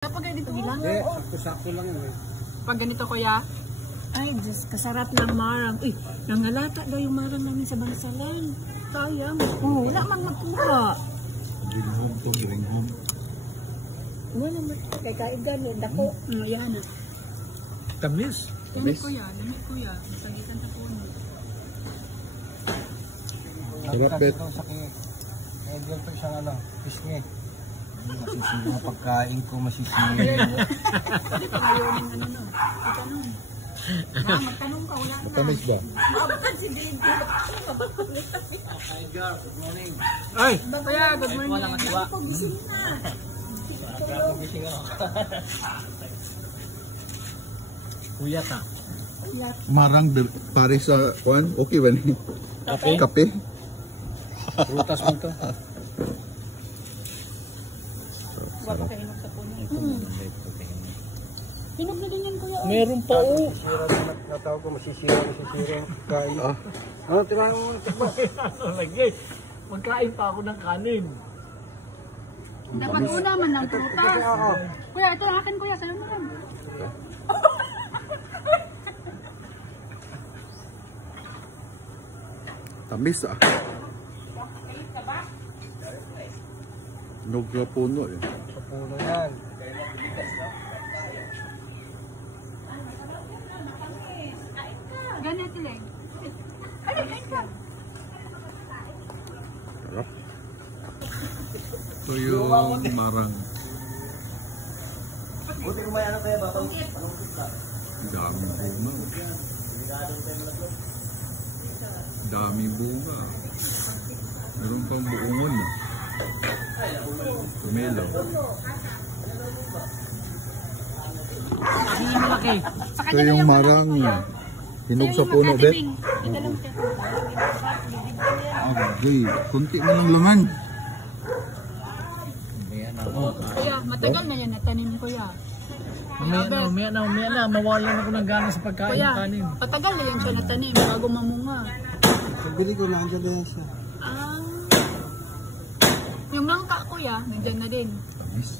Pag ganito lang. Sakto-sakto lang yun eh. Pag ganito kuya. Ay, Diyos, kasarap ng marang. Uy, nangalata daw yung marang namin sa Bangsalan. Sayang. Oo, wala man magkuha. Bring home to, bring home. Wala man. Kay kaigan, dako. Yan na. Tamis. Lamig kuya, lamig kuya. Masagitan sa puno. Sarap, Bet. Sa Angel po isang pisngi. Masisili na pagkain ko, masisili. Hindi pa ngayon yung ano no. Itanong. Magtanong ka, wala na. Matamis ba? Maabutan si Diego. Hi girl, good morning. Ay! Kuya, good morning. Walang atiwa. Pagising na. Gising ako. Kuya ka. Marang pare sa kuan, okay ba ni? Kape? Kape? Prutas mo to. Baka kainom sa puno. Hinog na din yan kuya. Meron pa o. Natawag ko masisira kain. Ano, tirahan mo ng tikba. Lagay. Magkain pa ako ng kanin. Dapat una man ng prutas. Kuya, ito ang akin kuya. Sayo naman. Tamis ah. Nog na puno eh. Sa puno yan. Ganito lang. Ay, kain ka. Sarap. Ito yung marang. Buti kumaya na tayo ba? Daming bunga. Daming bunga. Meron pang buungon na. Tumelo. Malaki. Ito yung marang. Hinog sa puno, Bet. Okay, kunti na lang laman. Kuya, matagal na yan natanim kuya. Umaya na. Mawalan ako ng gana sa pagkain Kuya, ng kanin. patagal na yan siya natanim bago mamunga. Pagbili ko lang dyan na siya. Ah. Yung langka kuya, nandyan na din. Tamis.